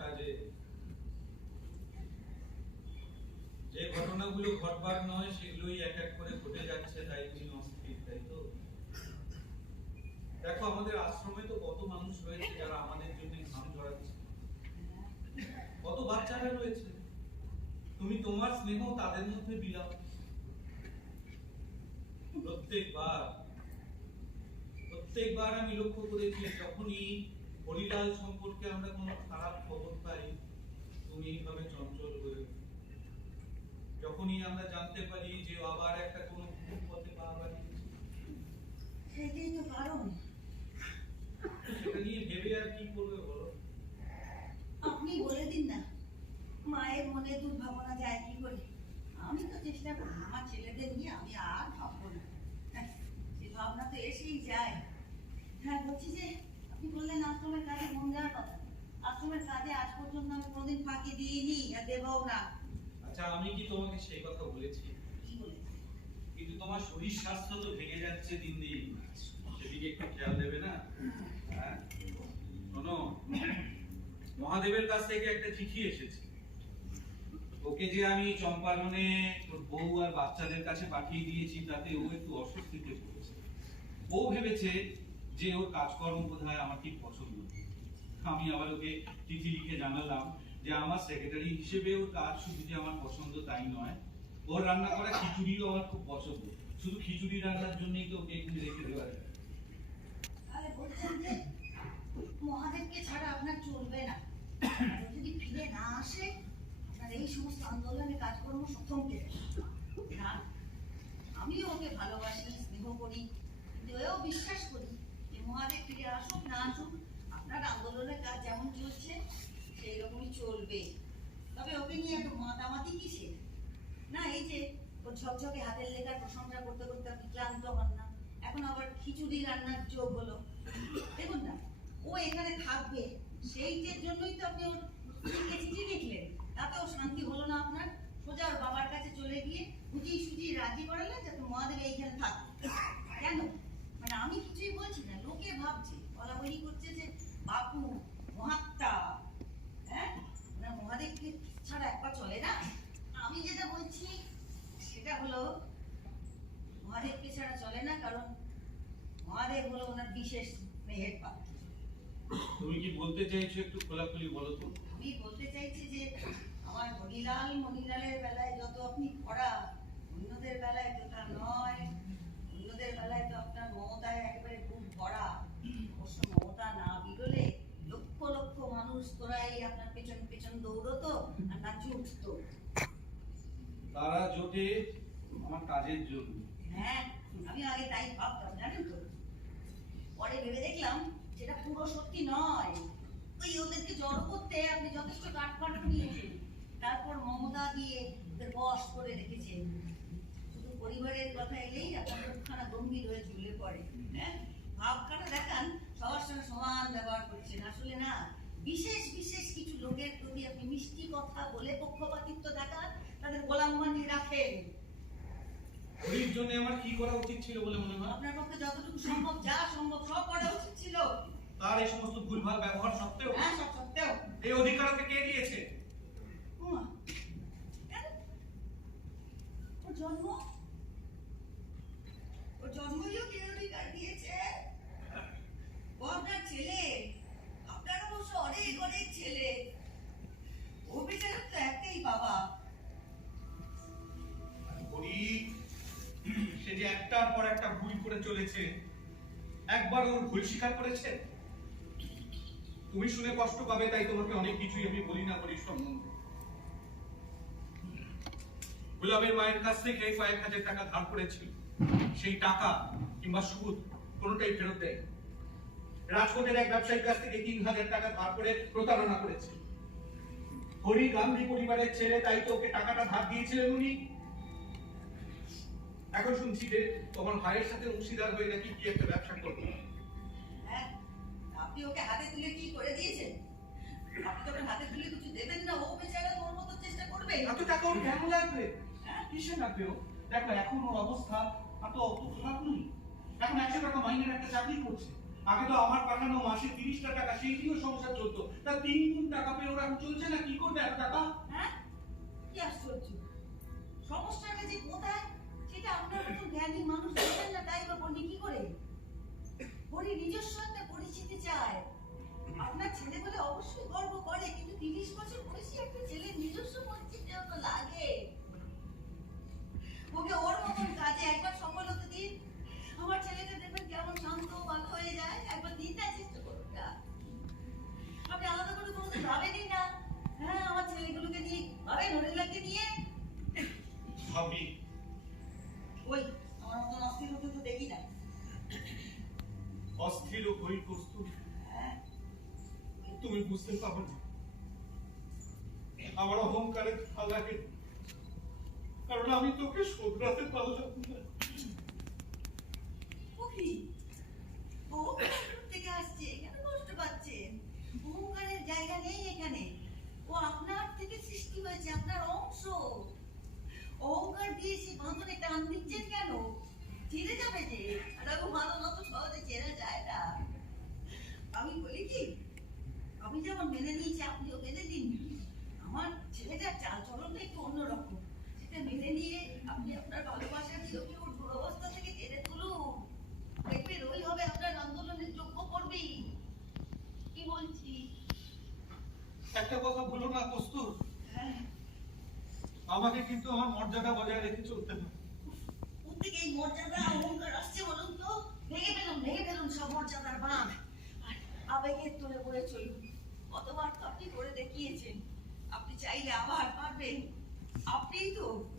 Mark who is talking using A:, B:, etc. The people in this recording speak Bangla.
A: কাজে। যে ঘটনাগুলো ঘটবার নয়, সেগুলোই এক এক করে ঘটে যাচ্ছে, তাই তুমি অস্থির, তাই তো? দেখো, আমাদের আশ্রমে তো কত মানুষ রয়েছে যারা আমাদের জন্য ঘাম ঝরাচ্ছে। কত বাচ্চারা রয়েছে। তুমি তোমার স্নেহ তাদের মধ্যে বিলাও। প্রত্যেকবার প্রত্যেকবার আমি লক্ষ্য করেছি, যখনই হরিলাল সম্পর্কে আমরা কোনো খারাপ খবর পাই তুমি এইভাবে চঞ্চল হয়ে। যখনই আমরা জানতে পারি যে আবার একটা কোনো ভুল পথে পা বাড়িয়েছে
B: সেটাই তো কারণ।
A: সেটা নিয়ে ভেবে আর কি করবে বলো?
B: আপনি বলে দিন না মায়ের মনে দুর্ভাবনা যায় কি করে? আমি তো চেষ্টা করি আমার ছেলেদের নিয়ে আমি আর ভাববো না। হ্যাঁ, সে ভাবনা তো এসেই যায়। হ্যাঁ বলছি যে আপনি বললেন আশ্রমের কাজে মন দেওয়ার কথা। আশ্রমের কাজে আজ পর্যন্ত আমি কোনোদিন ফাঁকি দিইনি আর দেবও না।
A: আচ্ছা আমি কি তোমাকে সেই কথা বলেছি?
B: কি বলেছি?
A: কিন্তু তোমার শরীর স্বাস্থ্য তো ভেঙে যাচ্ছে দিন দিন। সেদিকে একটু খেয়াল দেবে না? হ্যাঁ? শোনো মহাদেবের কাছ থেকে একটা চিঠি এসেছে। ওকে যে আমি চম্পারণে ওর বউ আর বাচ্চাদের কাছে পাঠিয়ে দিয়েছি তাতে ও একটু অস্বস্তিতে পড়েছে ও ভেবেছে যে ওর কাজকর্ম বোধহয় আমার ঠিক পছন্দ আমি আবার ওকে চিঠি লিখে জানালাম যে আমার সেক্রেটারি হিসেবে ওর কাজ শুধু যে আমার পছন্দ তাই নয়, ওর রান্না করা খিচুড়িও আমার খুব পছন্দ। শুধু খিচুড়ি রান্নার জন্যই তো ওকে এখানে রেখে দেওয়া যায়।
B: মহাদেবকে ছাড়া আপনার চলবে না। আমিও ওকে ভালোবাসি, স্নেহ করি বিশ্বাস করি যে মহাদেব ফিরে আসুক, না আসুক, আপনার আন্দোলনের কাজ যেমন চলছে সেই রকমই চলবে। তবে ওকে নিয়ে এত মাতামাতি কিসের? না, এই যে ও ঝকঝকে হাতের লেখার প্রশংসা করতে করতে আপনি ক্লান্ত হন না। এখন আবার খিচুড়ি রান্নার যোগ হলো। দেখুন না, ও এখানে থাকবে সেইটার জন্যই তো আপনি ওর চিঠি লিখলেন তাতেও শান্তি হলো না আপনার। সোজা ওর বাবার কাছে চলে গিয়ে বুঝিয়ে সুজিয়ে রাজি করালেন যাতে মহাদেব এইখানে থাকবে কেন মানে আমি কিছুই বলছি না লোকে ভাবছে বলা বলি করছে যে বাপু মহাত্মা হ্যাঁ না মহাদেবকে ছাড়া একবার চলে না আমি যেটা বলছি সেটা হলো মহাদেবকে ছাড়া চলে না কারণ মহাদেব হলো ওনার বিশেষ স্নেহের পাত্র
A: তুমি কি বলতে চাইছো একটু খোলাখুলি বলো তো?
B: আমি বলতে চাইছি যে আমার হরিলাল মণিলালের বেলায় যত আপনি করা অন্যদের বেলায় তো তা নয়। অন্যদের বেলায় তো আপনার মমতায় একেবারে খুব ভরা অবশ্য মমতা না বিরলে লক্ষ লক্ষ মানুষ তোরাই আপনার পেছন পেছন দৌড়তো আর নাচি উঠতো
A: তারা জোটে আমার কাজের জন্য।
B: হ্যাঁ আমি আগে তাই ভাবতাম, জানেন তো? পরে ভেবে দেখলাম সেটা পুরো সত্যি নয়। ওই ওদেরকে জড়ো করতে আপনি যথেষ্ট কাঠফাট নিয়েছেন তারপর মমতা দিয়ে ওদের বস করে রেখেছেন শুধু পরিবারের কথা এলেই আপনার মুখখানা গম্ভীর হয়ে ঝুলে পড়ে হ্যাঁ? ভাবখানা দেখান, সবার সঙ্গে সমান ব্যবহার করছেন। আসলে না, বিশেষ বিশেষ কিছু লোকের প্রতি আপনি মিষ্টি কথা বলে পক্ষপাতিত্ব দেখান, তাদের গোলাম বানিয়ে রাখেন।
A: হরির জন্য আমার কি করা উচিত ছিল বলে মনে হয়?
B: আপনার পক্ষে যতটুকু সম্ভব যা সম্ভব সব করা উচিত ছিল।
A: তার এই সমস্ত ভুলভাল ব্যবহার সত্ত্বেও
B: হ্যাঁ সব সত্ত্বেও।
A: এই অধিকার ওকে কে দিয়েছে? চলেছে, একবার ওর ভুল স্বীকার করেছে? তুমি শুনে কষ্ট পাবে, তাই তোমাকে অনেক কিছুই আমি বলি না হরির সম্বন্ধে। গুলাবের মায়ের কাছ থেকে কয়েক হাজার টাকা ধার করেছিল সেই টাকা কিংবা সুদ কোনোটাই ফেরত দেয় রাজকোটের এক ব্যবসায়ীর কাছ থেকে তিন হাজার টাকা ধার করে প্রতারণা করেছে। হরি গান্ধী পরিবারের ছেলে, তাই তো ওকে টাকাটা ধার দিয়েছিলেন উনি। এখন শুনছি যে তোমার ভাইয়ের সাথে অংশীদার হয়ে নাকি কি একটা ব্যবসা করবে?
B: হ্যাঁ আপনি ওকে হাতে তুলে কি করে দিয়েছেন? আপনি তো হাতে তুলে কিছু দেবেন না ও বেচারা তোর মতো চেষ্টা করবে।
A: এত টাকা ওর কেন লাগবে?
B: হ্যাঁ?
A: কিসে লাগবে ও? দেখো এখন ওর অবস্থা এত অত খারাপ নই। এখন একশো টাকা মাইনের একটা চাকরি করছে। আগে তো আমার পাঠানো মাসে তিরিশটা টাকা সেই দিয়েও সংসার চলতো। তা তিন গুণ টাকা পেয়ে ওরা চলছে না? কি করবে এত টাকা?
B: হ্যাঁ? কি আশ্চর্য। সমস্যাটা যে কোথায়? আপনার মতো জ্ঞানী মানুষ না বা বলি কি করে? বলি নিজস্ব একটা পরিচিতি চায়
A: তুমি বুঝতে পারো না। আমার অহংকারে লাগে কারণ আমি তোকে শোধরাতে পারলাম না।
B: অহংকারের জায়গা নেই এখানে। ও আপনার থেকে সৃষ্টি হয়েছে, আপনার অংশ। অহংকার দিয়ে সে বাঁধনে টান দিচ্ছেন কেন? ছেড়ে যাবে যে ভালো মতো সহজে ছেড়ে যায় না আমি বলি কি আমি যেমন মেনে নিয়েছি আপনিও মেনে দিন আমার ছেলেটার চাল চলনটা একটু অন্যরকম সেটা মেনে নিয়ে আপনি আপনার ভালোবাসা দিয়ে ওকে ওর দুরবস্থা থেকে টেনে তুলুন দেখবেন ওই হবে আপনার আন্দোলনের যোগ্য করবি কি বলছি
A: একটা কথা বলো না, কস্তুর। আমাকে কিন্তু আমার মর্যাদা বজায় রেখে চলতে হবে।
B: বলুন তো? ভেঙে ভেঙে সব আর তুলে চলুন। কতবার তো আপনি করে দেখিয়েছেন। আপনি চাইলে আবার পারবেন। আপনিই তো